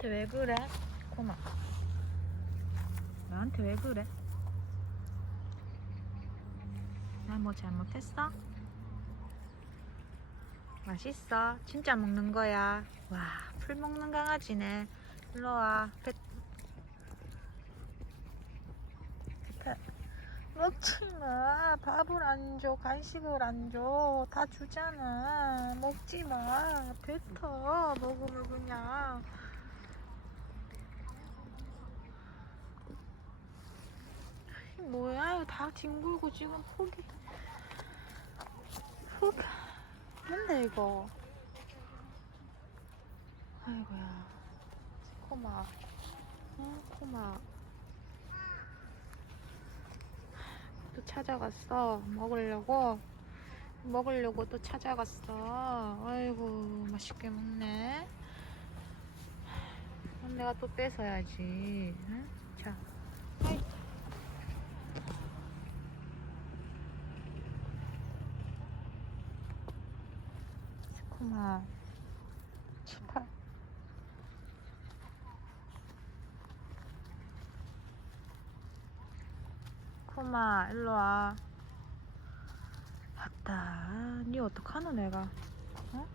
나한테 왜 그래? 코마. 나한테 왜 그래? 나 뭐 잘못했어? 맛있어. 진짜 먹는 거야. 와, 풀 먹는 강아지네. 일로 와. 펫. 펫. 먹지 마. 밥을 안 줘. 간식을 안 줘. 다 주잖아. 먹지 마. 뱉어. 먹으면 그냥. 이 뭐야? 다 뒹굴고 지금 포기. 포기. 뭔데 이거? 아이고야. 코마. 어, 코마. 또 찾아갔어. 먹으려고. 먹으려고 또 찾아갔어. 아이고, 맛있게 먹네. 내가 또 뺏어야지. 응? 자. 코마. 제발. 코마, 일로 와. 맞다. 니 어떡하노, 내가? 어?